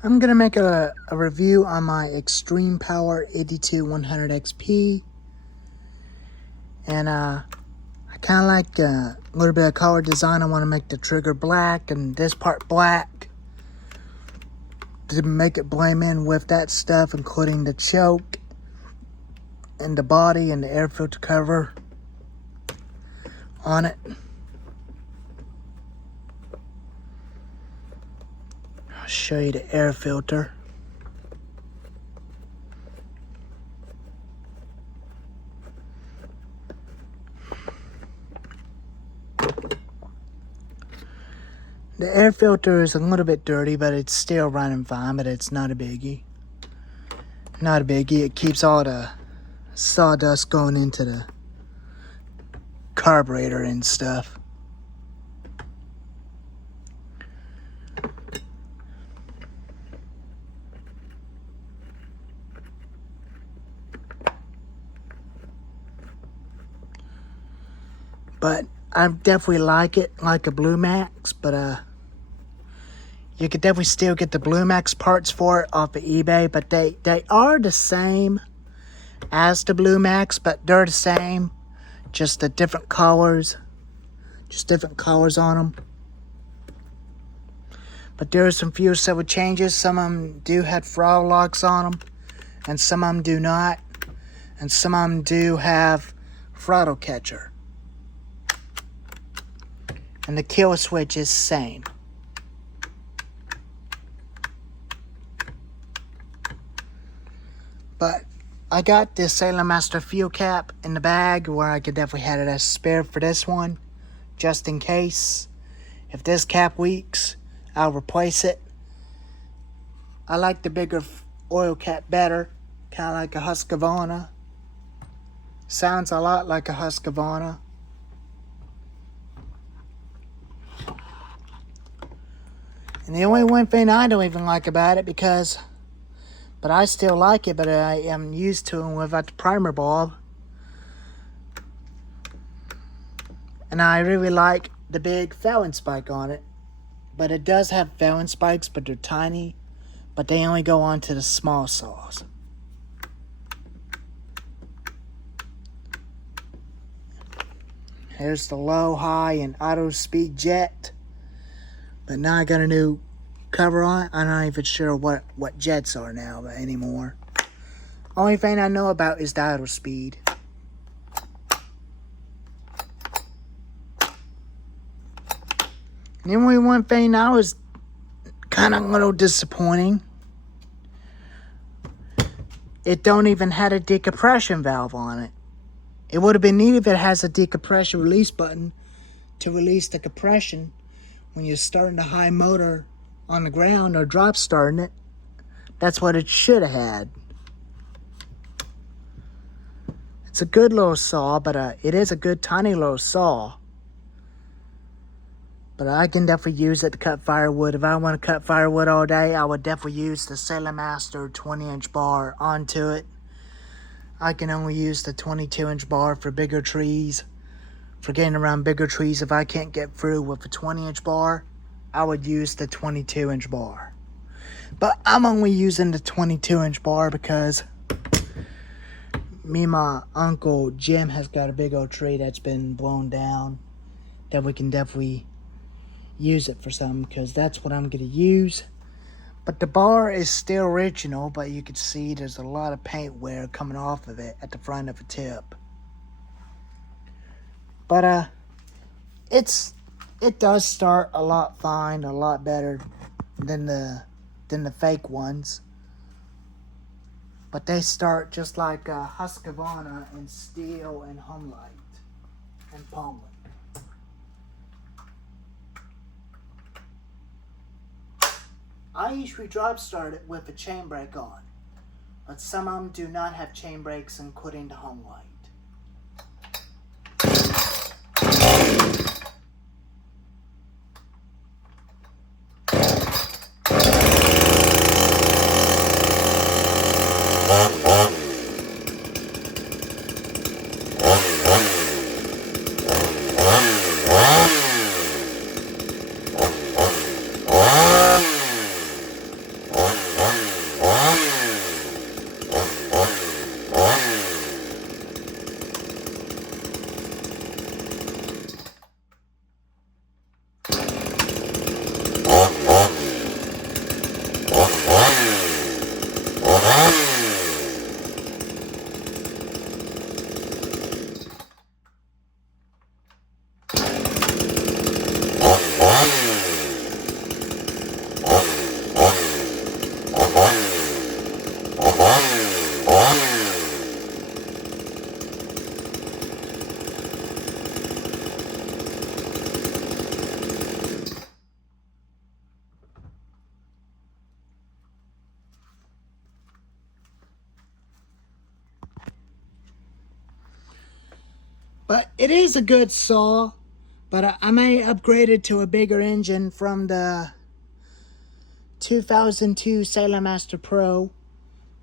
I'm going to make a review on my Extreme Power 82-100 XP. And I kind of like a little bit of color design. I want to make the trigger black and this part black to make it blend in with that stuff, including the choke and the body and the air filter cover on it. I'll show you the air filter. The air filter is a little bit dirty, but it's still running fine, but it's not a biggie. Not a biggie. It keeps all the sawdust going into the carburetor and stuff. But I definitely like it like a Blue Max, but you could definitely still get the Blue Max parts for it off of eBay, but they are the same as the Blue Max, but they're the same, just the different colors, on them. But there are some few subtle changes. Some of them do have throttle locks on them, and some of them do not, and some of them do have throttle catcher. And the kill switch is the same. But I got this Sailor Master fuel cap in the bag where I could definitely have it as spare for this one, just in case. If this cap leaks, I'll replace it. I like the bigger oil cap better, kind of like a Husqavra. Sounds a lot like a Husqavra. And the only one thing I don't even like about it, but I still like it, but I am used to it without the primer bulb. And I really like the big failing spike on it. But it does have failing spikes, but they're tiny. But they only go on to the small saws. Here's the low, high, and auto speed jet. But now I got a new cover on it. I'm not even sure what jets are now anymore. Only thing I know about is the auto speed. And the only one thing I was kind of a little disappointing, it don't even have a decompression valve on it. It would have been neat if it has a decompression release button to release the compression when you're starting the high motor on the ground or drop starting it. That's what it should have had. It's a good little saw, but it is a good tiny little saw. But I can definitely use it to cut firewood. If I want to cut firewood all day, I would definitely use the Sailor Master 20-inch bar onto it. I can only use the 22-inch bar for bigger trees. For getting around bigger trees, if I can't get through with a 20-inch bar, I would use the 22-inch bar. But I'm only using the 22-inch bar because me and my Uncle Jim has got a big old tree that's been blown down that we can definitely use it for something, because that's what I'm going to use. But the bar is still original, but you can see there's a lot of paint wear coming off of it at the front of the tip. But it does start a lot fine, a lot better than the fake ones. But they start just like Husqvarna and Steel and Homelight and Palmer. I usually drop start it with a chain brake on, but some of them do not have chain brakes, including the Homelight. But it is a good saw, but I may upgrade it to a bigger engine from the 2002 Sailor Master Pro.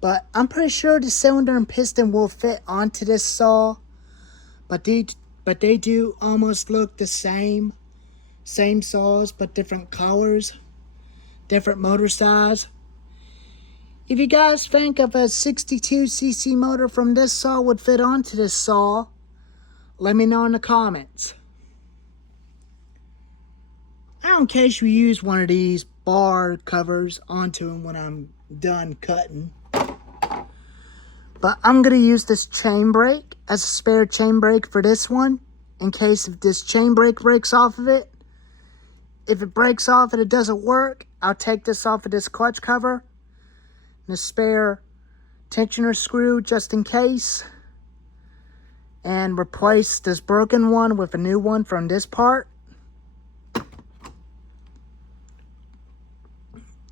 But I'm pretty sure the cylinder and piston will fit onto this saw. But they do almost look the same. Same saws, but different colors, different motor size. If you guys think of a 62cc motor from this saw would fit onto this saw, let me know in the comments. Now, in case you use one of these bar covers onto them when I'm done cutting. But I'm going to use this chain brake as a spare chain brake for this one. In case if this chain brake breaks off of it. If it breaks off and it doesn't work, I'll take this off of this clutch cover. And a spare tensioner screw just in case. And replace this broken one with a new one from this part.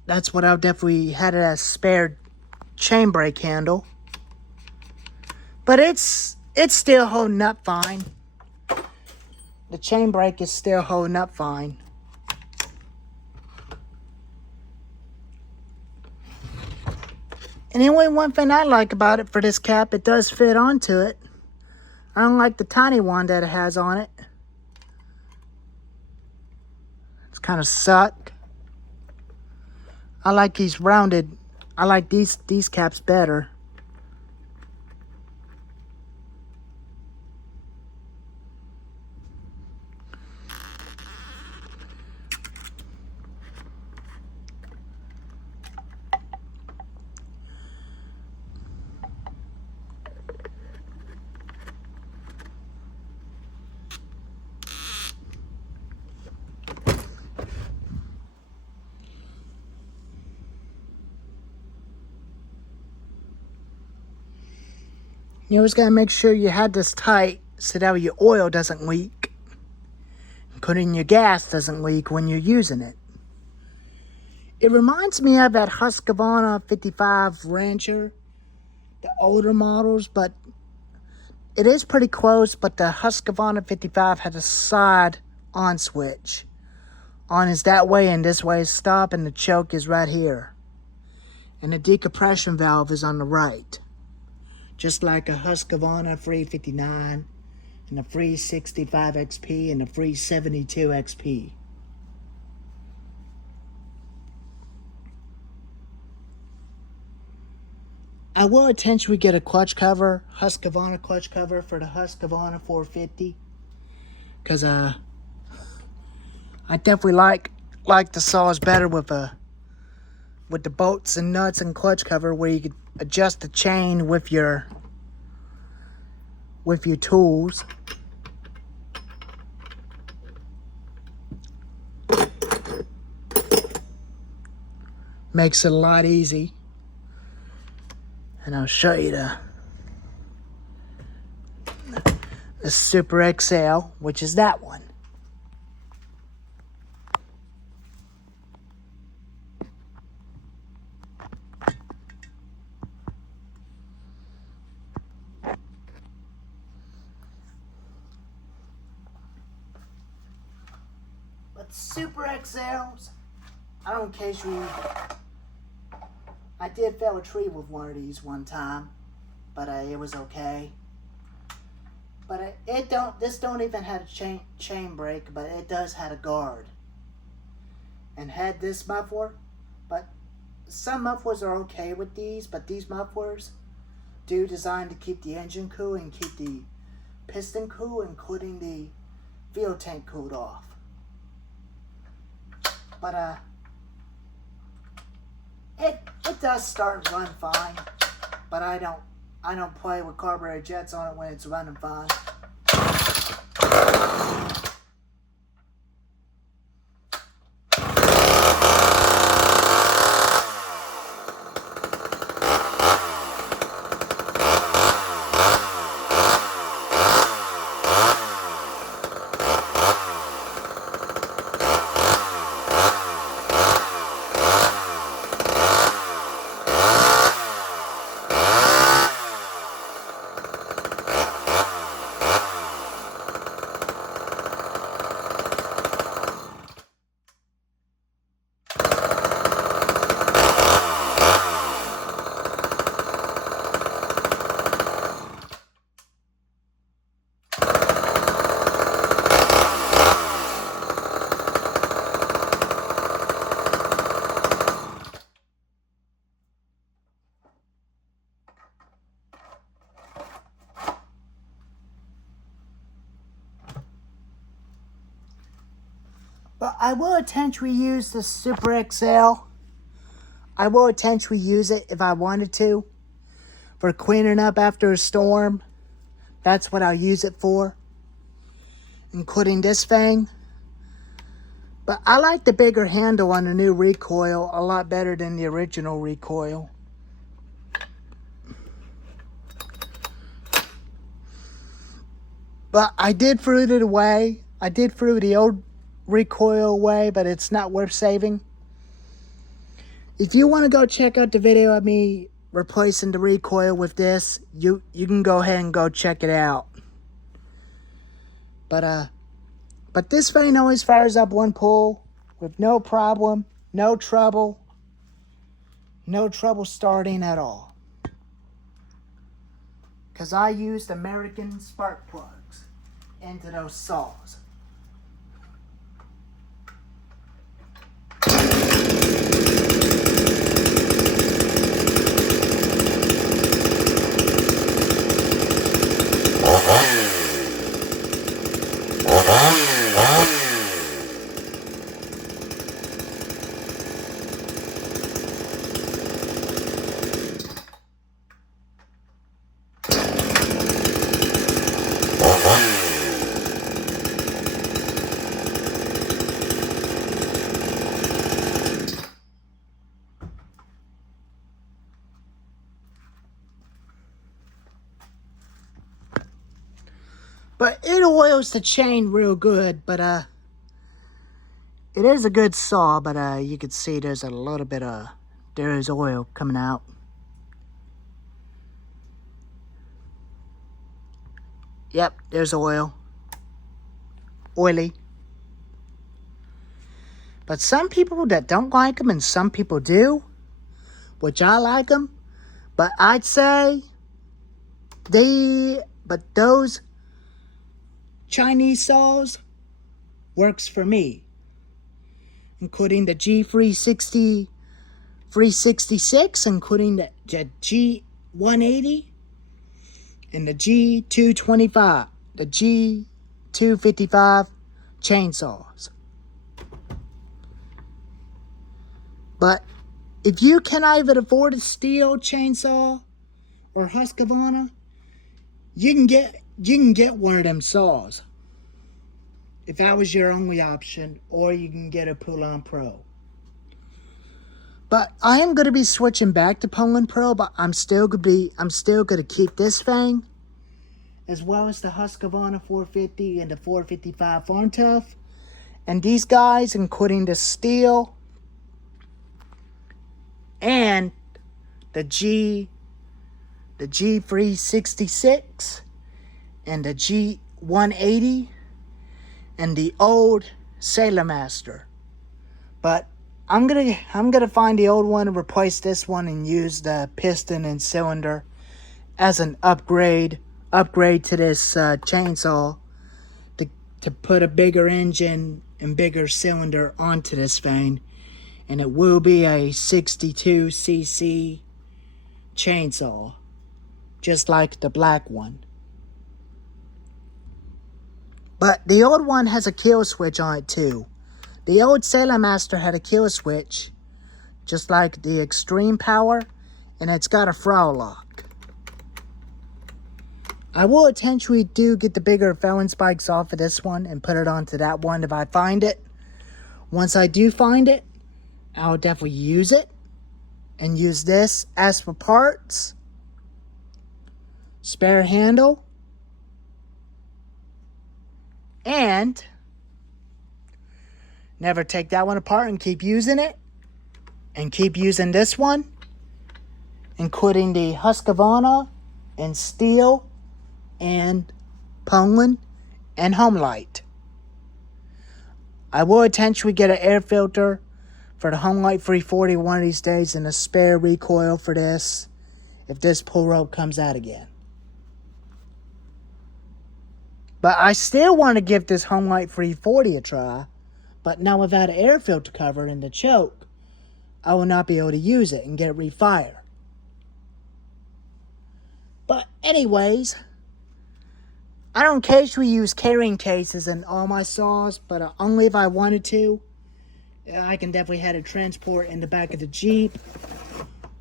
That's what I'll definitely had it as spare chain brake handle. But it's still holding up fine. The chain brake is still holding up fine. And the only one thing I like about it for this cap, it does fit onto it. I don't like the tiny one that it has on it. It's kind of suck. I like these rounded. I like these caps better. You always gotta make sure you have this tight so that way your oil doesn't leak. Putting your gas doesn't leak when you're using it. It reminds me of that Husqavra 55 Rancher, the older models, but it is pretty close, but the Husqavra 55 had a side on switch. On is that way and this way is stop, and the choke is right here. And the decompression valve is on the right. Just like a Husqvarna 359 and a 365 XP and a 372 XP. I will intentionally get a clutch cover, Husqvarna clutch cover for the Husqvarna 450. Because I definitely like the saws better with the bolts and nuts and clutch cover, where you could adjust the chain with your tools. Makes it a lot easy. And I'll show you the Super XL, which is that one. But Super XLs, I don't case you. I did fell a tree with one of these one time, but it was okay. But this don't even have a chain brake, but it does have a guard. And had this muffler, but some mufflers are okay with these, but these mufflers do designed to keep the engine cool and keep the piston cool, including the fuel tank cooled off. But it does start and run fine, but I don't play with carburetor jets on it when it's running fine. But I will intentionally use the Super XL. I will intentionally use it if I wanted to. For cleaning up after a storm. That's what I'll use it for. Including this thing. But I like the bigger handle on the new recoil a lot better than the original recoil. But I did throw it away. I did throw the old recoil away, but it's not worth saving. If you want to go check out the video of me replacing the recoil with this, you can go ahead and go check it out. But this thing always fires up one pull with no problem, no trouble starting at all. Because I used American spark plugs into those saws. But it oils the chain real good, but it is a good saw, but you can see there's a little bit of, there is oil coming out. Yep, there's oil. Oily. But some people that don't like them and some people do, which I like them, but I'd say those Chinese saws works for me, including the G360, 366, including the G180 and the G225, the G255 chainsaws. But if you cannot even afford a steel chainsaw or Husqavra, you can get one of them saws. If that was your only option, or you can get a Poulan Pro. But I am going to be switching back to Poulan Pro, but I'm still going to keep this thing, as well as the Husqavra 450 and the 455 Farm Tough. And these guys, including the steel and the G366 and the G180 and the old Sailor Master. But I'm gonna find the old one and replace this one and use the piston and cylinder as an upgrade to this chainsaw to put a bigger engine and bigger cylinder onto this thing, and it will be a 62cc chainsaw, just like the black one. But the old one has a kill switch on it too. The old Sailor Master had a kill switch just like the extreme power, and it's got a throttle lock. I will eventually do get the bigger felon spikes off of this one and put it onto that one if I find it. Once I do find it, I'll definitely use it and use this as for parts. Spare handle. And never take that one apart and keep using it. And keep using this one, including the Husqavra and steel and Poland and home light. I will eventually get an air filter for the home light 340 one of these days and a spare recoil for this if this pull rope comes out again. But I still want to give this home light 340 a try, but now without an air filter cover in the choke, I will not be able to use it and get it refire. But anyways, I don't occasionally use carrying cases in all my saws, but only if I wanted to. I can definitely have it transport in the back of the Jeep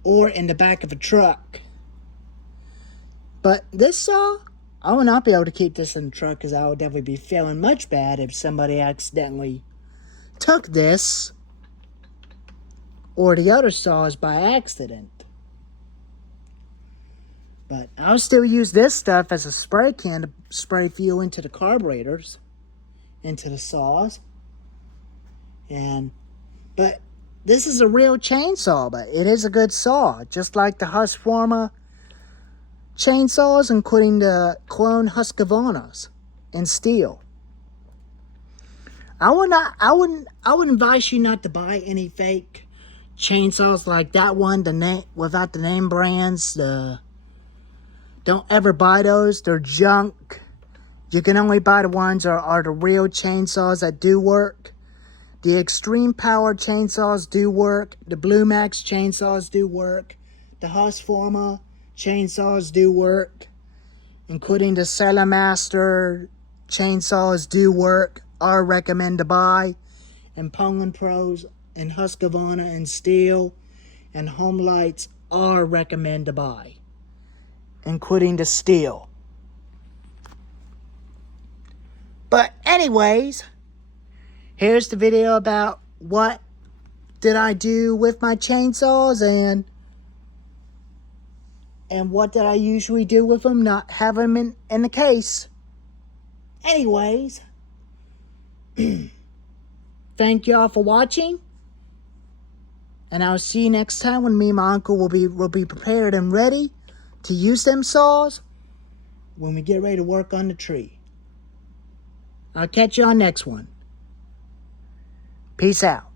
or in the back of a truck. But this saw, I will not be able to keep this in the truck because I would definitely be feeling much bad if somebody accidentally took this or the other saws by accident. But I'll still use this stuff as a spray can to spray fuel into the carburetors, into the saws. But this is a real chainsaw, but it is a good saw, just like the Husqvarna chainsaws, including the clone Husqvarnas in steel. I would advise you not to buy any fake chainsaws like that one, without the name brands. Don't ever buy those. They're junk. You can only buy the ones that are the real chainsaws that do work. The extreme power chainsaws do work. The Blue Max chainsaws do work. The Husqvarna chainsaws do work. Including the Salamaster chainsaws do work. Are recommend to buy. And Poland Pros and Husqvarna and steel and home lights are recommend to buy, including the steel. But anyways, here's the video about what did I do with my chainsaws and what did I usually do with them, not have them in the case. Anyways, thank y'all for watching. And I'll see you next time when me and my uncle will be prepared and ready to use them saws when we get ready to work on the tree. I'll catch you on next one. Peace out.